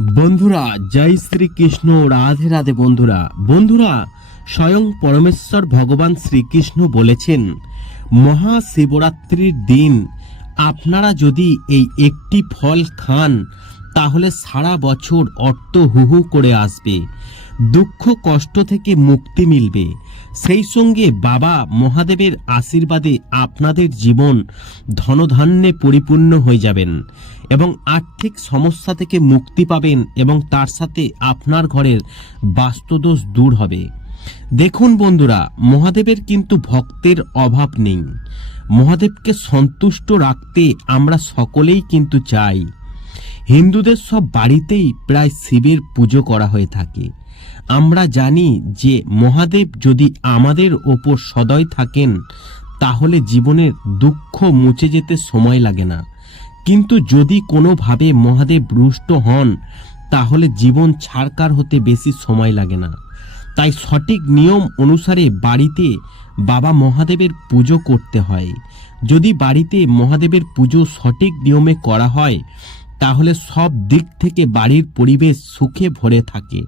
বন্ধুরা, জয় শ্রীকৃষ্ণ, রাধে রাধে বন্ধুরা। বন্ধুরা, স্বয়ং পরমেশ্বর ভগবান শ্রীকৃষ্ণ বলেছেন, মহাশিবরাত্রির দিন আপনারা যদি এই একটি ফল খান, তাহলে সারা বছর অর্থ হুহু করে আসবে। দুঃখ, কষ্ট থেকে মুক্তি মিলবে। সেই সঙ্গে বাবা মহাদেবের আশীর্বাদে আপনাদের জীবন ধনধান্যে পরিপূর্ণ হয়ে যাবেন এবং আর্থিক সমস্যা থেকে মুক্তি পাবেন এবং তার সাথে আপনার ঘরের বাস্তুদোষ দূর হবে। দেখুন বন্ধুরা, মহাদেবের কিন্তু ভক্তের অভাব নেই। মহাদেবকে সন্তুষ্ট রাখতে আমরা সকলেই কিন্তু চাই। হিন্দুদের সব বাড়িতেই প্রায় শিবের পুজো করা হয়ে থাকে। আমরা জানি যে মহাদেব যদি আমাদের ওপর সদয় থাকেন, তাহলে জীবনের দুঃখ মুছে যেতে সময় লাগে না। কিন্তু যদি কোনোভাবে মহাদেব রুষ্ট হন, তাহলে জীবন ছাড়কার হতে বেশি সময় লাগে না। তাই সঠিক নিয়ম অনুসারে বাড়িতে বাবা মহাদেবের পুজো করতে হয়। যদি বাড়িতে মহাদেবের পুজো সঠিক নিয়মে করা হয় তাহলে সব দিক থেকে বাড়ির পরিবেশ সুখে ভরে থাকে।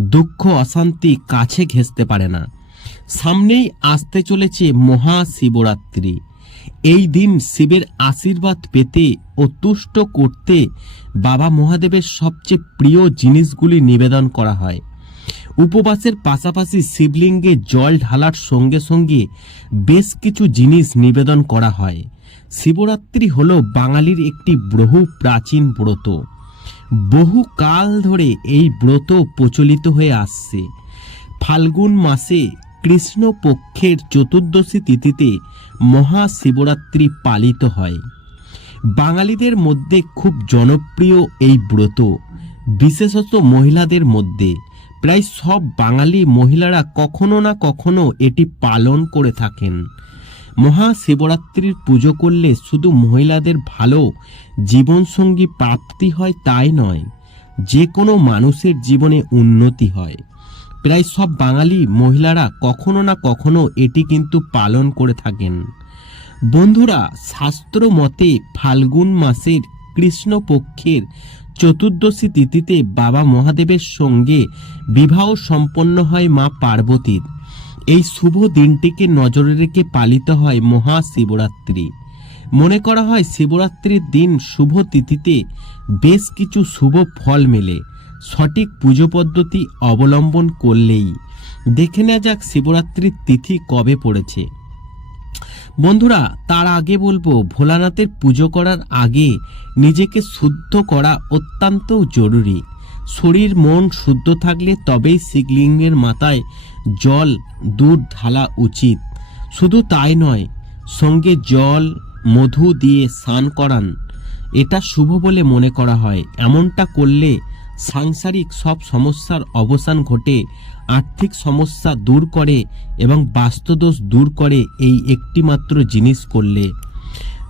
দুঃখ, অশান্তি কাছে ঘেঁষতে পারে না। সামনেই আসতে চলেছে মহা শিবরাত্রি এই দিন শিবের আশীর্বাদ পেতে ও তুষ্ট করতে বাবা মহাদেবের সবচেয়ে প্রিয় জিনিসগুলি নিবেদন করা হয়। উপবাসের পাশাপাশি শিবলিঙ্গে জল ঢালার সঙ্গে সঙ্গে বেশ কিছু জিনিস নিবেদন করা হয়। শিবরাত্রি হল বাঙালির একটি বহু প্রাচীন ব্রত। বহু কাল ধরে এই ব্রত প্রচলিত হয়ে আসছে। ফাল্গুন মাসে কৃষ্ণপক্ষের চতুর্দশী তিথিতে মহাশিবরাত্রি পালিত হয়। বাঙালিদের মধ্যে খুব জনপ্রিয় এই ব্রত। বিশেষত মহিলাদের মধ্যে। প্রায় সব বাঙালি মহিলারা কখনো না কখনো এটি পালন করে থাকেন। মহাশিবরাত্রির পুজো করলে শুধু মহিলাদের ভালো জীবনসঙ্গী প্রাপ্তি হয় তাই নয় যে কোনো মানুষের জীবনে উন্নতি হয়। প্রায় সব বাঙালি মহিলারা কখনো না কখনো এটি কিন্তু পালন করে থাকেন। বন্ধুরা, শাস্ত্র মতে ফাল্গুন মাসের কৃষ্ণপক্ষের চতুর্দশী তিথিতে বাবা মহাদেবের সঙ্গে বিবাহ সম্পন্ন হয় মা পার্বতীর। এই শুভ দিনটিকে নজরে রেখে পালিত হয় মহাশিবরাত্রি। মনে করা হয় শিবরাত্রির দিন শুভ তিথিতে বেশ কিছু শুভ ফল মেলে। সঠিক পুজো পদ্ধতি অবলম্বন করলেই। দেখে নেওয়া যাক শিবরাত্রির তিথি কবে পড়েছে। বন্ধুরা, তার আগে বলব, ভোলানাথের পুজো করার আগে নিজেকে শুদ্ধ করা অত্যন্ত জরুরি। শরীর মন শুদ্ধ থাকলে তবেই শিবলিঙ্গের মাথায় জল, দুধ ঢালা উচিত। শুধু তাই নয়, সঙ্গে জল, মধু দিয়ে স্নান করান। এটা শুভ বলে মনে করা হয়। এমনটা করলে সাংসারিক সব সমস্যার অবসান ঘটে, আর্থিক সমস্যা দূর করে এবং বাস্তুদোষ দূর করে এই একটিমাত্র জিনিস করলে।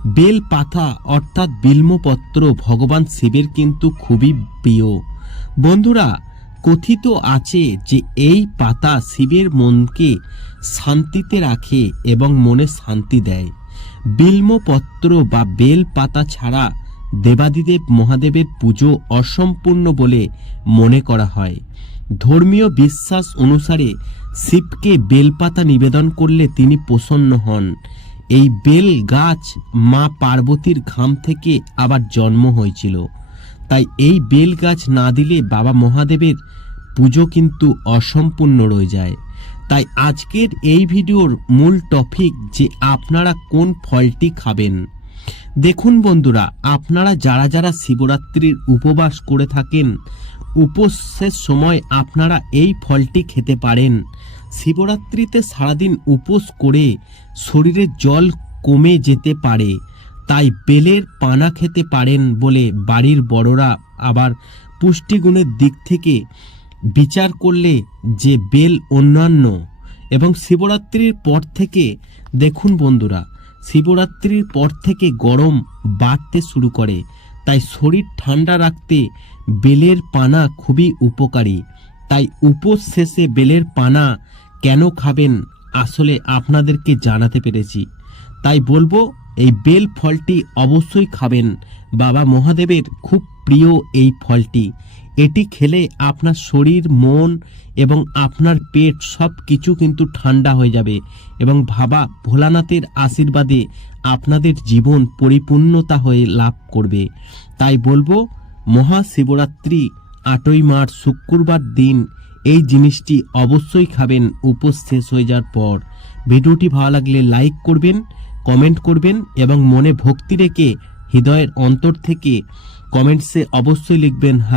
বেল পাতা অর্থাৎ বিল্মপত্র ভগবান শিবের কিন্তু খুবই প্রিয়। বন্ধুরা, কথিত আছে যে এই পাতা শিবের মনকে শান্তিতে রাখে এবং মনে শান্তি দেয়। বিল্মপত্র বা বেল পাতা ছাড়া দেবাদিদেব মহাদেবের পুজো অসম্পূর্ণ বলে মনে করা হয়। ধর্মীয় বিশ্বাস অনুসারে শিবকে বেলপাতা নিবেদন করলে তিনি প্রসন্ন হন। এই বেল গাছ মা পার্বতীর ঘাম থেকে আবার জন্ম হয়েছিল। তাই এই বেল গাছ না দিলে বাবা মহাদেবের পুজো কিন্তু অসম্পূর্ণ রয়ে যায়। তাই আজকের এই ভিডিওর মূল টপিক যে আপনারা কোন ফলটি খাবেন। দেখুন বন্ধুরা, আপনারা যারা যারা শিবরাত্রির উপবাস করে থাকেন, উপোসের সময় আপনারা এই ফলটি খেতে পারেন। শিবরাত্রিতে সারাদিন উপোস করে শরীরে জল কমে যেতে পারে। তাই বেলের পানা খেতে পারেন বলে বাড়ির বড়রা আবার পুষ্টিগুণের দিক থেকে বিচার করলে যে বেল অন্যান্য। এবং শিবরাত্রির পর থেকে, দেখুন বন্ধুরা, শিবরাত্রির পর থেকে গরম বাড়তে শুরু করে। তাই শরীর ঠান্ডা রাখতে বেলের পানা খুবই উপকারী। তাই উপোস শেষে বেলের পানা কেন খাবেন আসলে আপনাদেরকে জানাতে পেরেছি। তাই বলব এই বেল ফলটি অবশ্যই খাবেন। বাবা মহাদেবের খুব প্রিয় এই ফলটি। এটি খেলে আপনার শরীর, মন এবং আপনার পেট সব কিছু কিন্তু ঠান্ডা হয়ে যাবে এবং ভাবা ভোলানাথের আশীর্বাদে আপনাদের জীবন পরিপূর্ণতা হয়ে লাভ করবে। তাই বলব, মহাশিবরাত্রি আটই মার্চ শুক্রবার দিন এই জিনিসটি অবশ্যই খাবেন, উপোস শেষ হয়ে যাওয়ার পর। ভিডিওটি ভালো লাগলে লাইক করবেন কমেন্ট করবেন এবং মনে ভক্তি রেখে হৃদয়ের অন্তর থেকে কমেন্টসে অবশ্যই লিখবেন